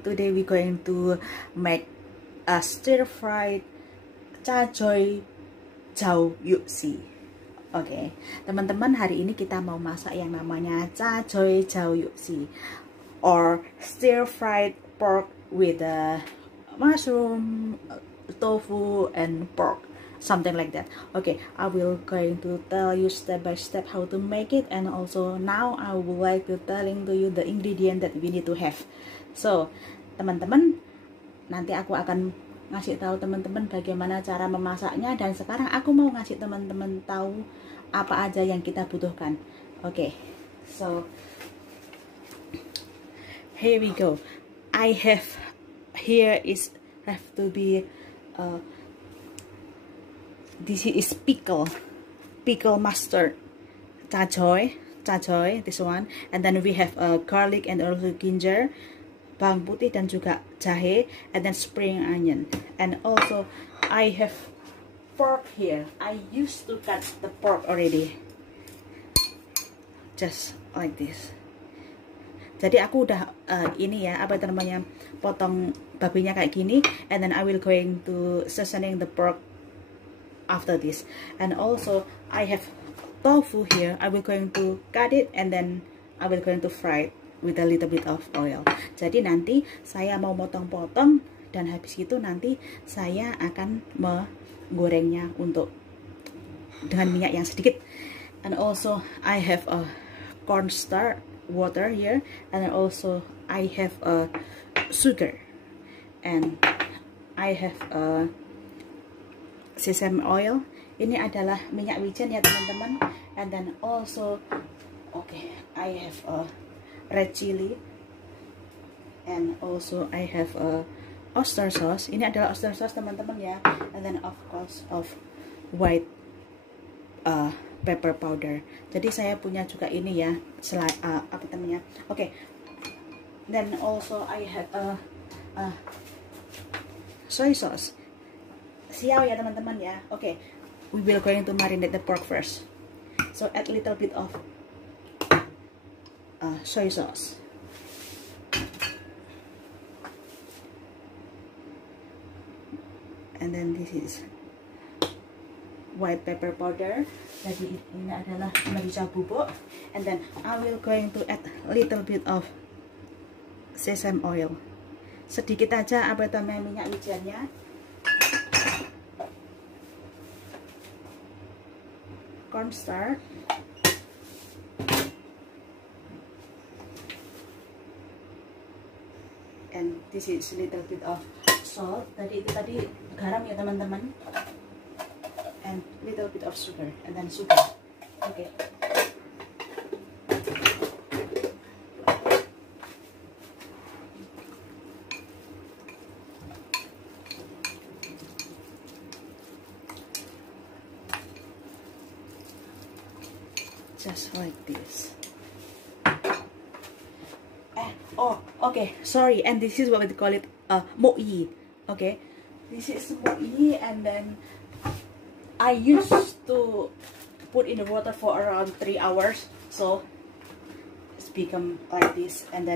today we're going to make a stir-fried cacoy jauh yuk si. Oke, teman-teman, hari ini kita mau masak yang namanya cacoy jauh yuk si, or stir-fried pork with mushroom, tofu, and pork, something like that. Okay, I will going to tell you step by step how to make it, and also now I would like to telling to you the ingredient that we need to have. So, teman-teman, nanti aku akan ngasih tahu teman-teman bagaimana cara memasaknya, dan sekarang aku mau ngasih teman-teman tahu apa aja yang kita butuhkan. Okay, so here we go. I have here is have to be this is pickle mustard, cacoy, this one, and then we have garlic and also ginger, bawang putih dan juga jahe, and then spring onion, and also I have pork here. I used to cut the pork already, just like this. Jadi aku udah ini ya, apa namanya, potong babinya kayak gini, and then I will going to seasoning the pork after this. And also I have tofu here. I will going to cut it, and then I will going to fry it with a little bit of oil. Jadi nanti saya mau potong-potong, dan habis itu nanti saya akan menggorengnya untuk dengan minyak yang sedikit. And also I have a cornstarch water here, and also I have a sugar, and I have a sesame oil. Ini adalah minyak wijen ya teman-teman. And then also okay, I have a red chili, and also I have a oyster sauce. Ini adalah oyster sauce teman-teman ya. And then of course of white pepper powder. Jadi saya punya juga ini ya, apa namanya. Okay, then also I have a soy sauce. Siau ya teman-teman ya. Okay, we will going to marinate the pork first. So add little bit of soy sauce. And then this is white pepper powder. Jadi ini adalah merica bubuk. And then I will going to add a little bit of sesame oil. Sedikit aja, apa namanya, minyak wijennya. Cornstarch. And this is a little bit of salt. Tadi garam ya teman-teman. And little bit of sugar, and then sugar. Okay. Just like this. Oh, okay, sorry. And this is what we call it, mukyi. Okay, this is mukyi, and then I used to put in the water for around 3 hours, so it's become like this. And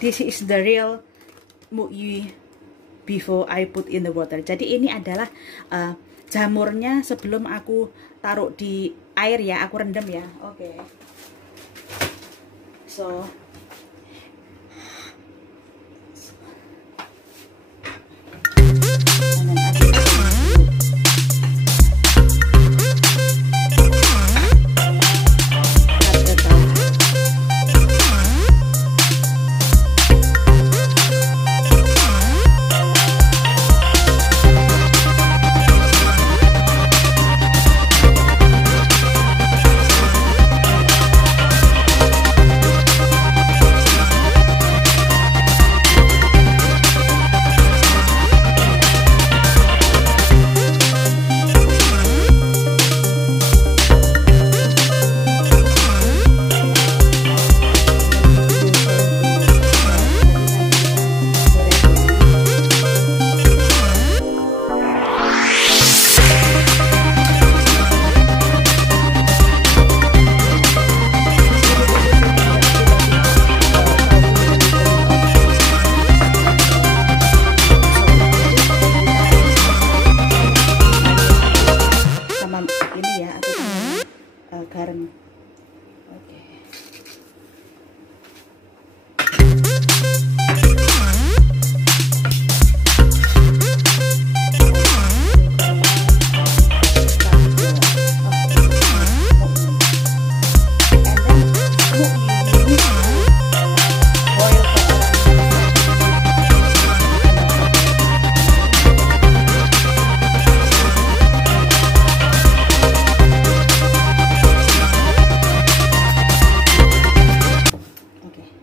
this is the real mukyi before I put in the water. Jadi ini adalah jamurnya sebelum aku taruh di air ya, aku rendam ya. Oke. So bareng. Oke.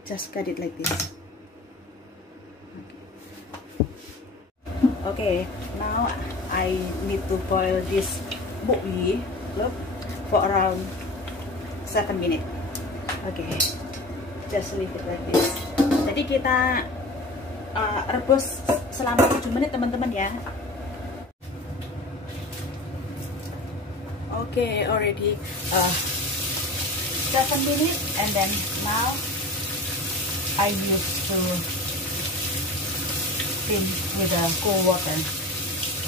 Just cut it like this. Okay, now I need to boil this mukyi, look, for around 7 minutes. Okay, just leave it like this. Jadi kita rebus selama 7 menit teman-teman ya. Okay, already 7 minutes, and then now I used to steam with the cool water.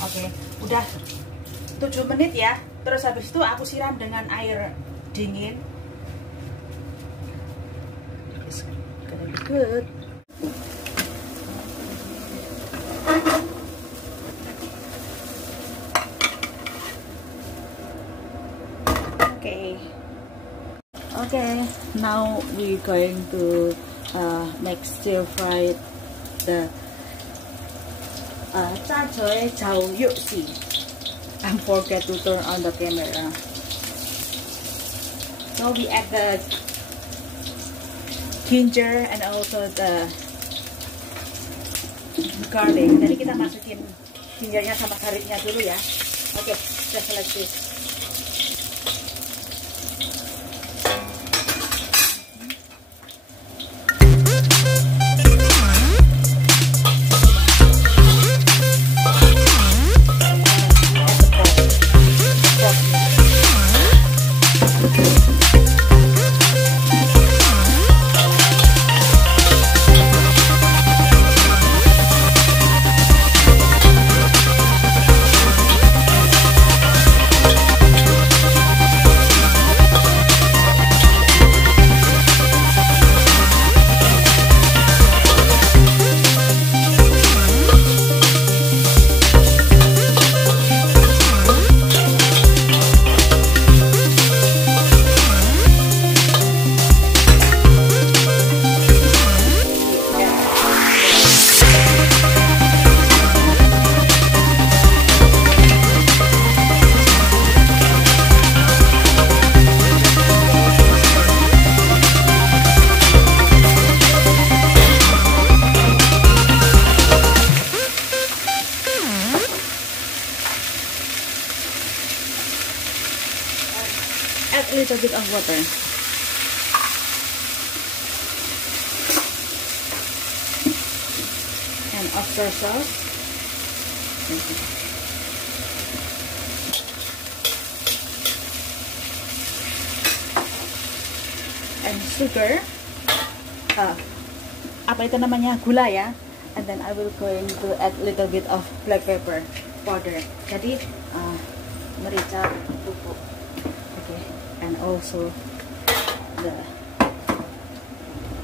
Oke, udah 7 menit ya. Terus habis itu aku siram dengan air dingin. It's gonna be good. Okay, now we're going to make stir fry the榨菜炒肉絲. I forget to turn on the camera. Now we add the ginger and also the garlic. Jadi kita masukin gingernya sama garlicnya dulu ya. Okay, just like this. A little bit of water. And oyster sauce. And sugar. Apa itu namanya? Gula ya. And then I will going to add little bit of black pepper powder. Jadi merica bubuk. Okay. And also the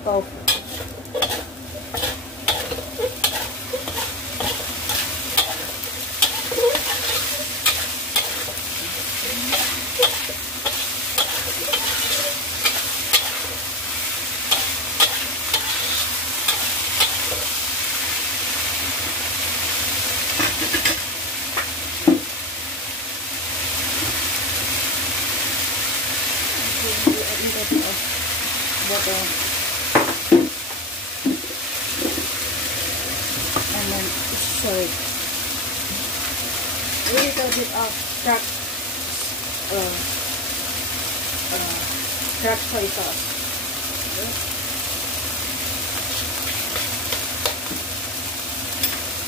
tofu. Water, and then soy, a little bit of dark soy sauce. Okay.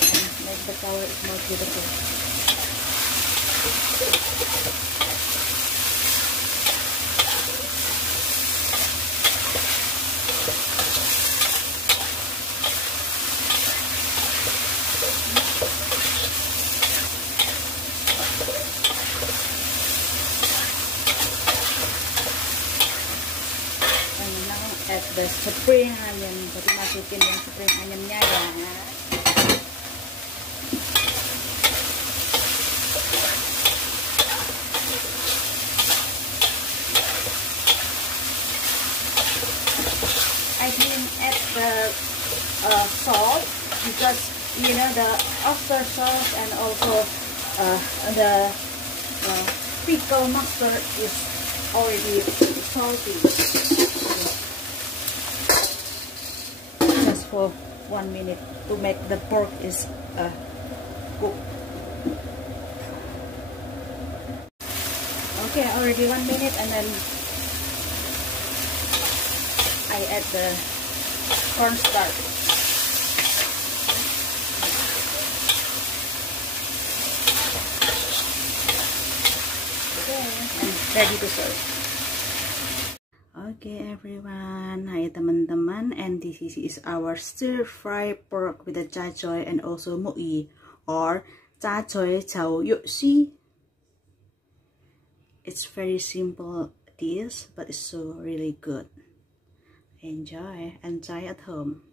And make the color is more beautiful. add the spring onion. Jadi masukin yang spring onionnya ya. I didn't add the salt because you know the oyster sauce and also the pickle mustard is already salty. Just for 1 minute to make the pork is cooked. Okay, already 1 minute, and then I add the cornstarch. Okay, and ready to serve. Okay everyone, hi teman-teman, and this is our stir fry pork with the chachoy and also mukyi or chachoy chao yuuk. It's very simple dish, but it's so really good. Enjoy and try at home.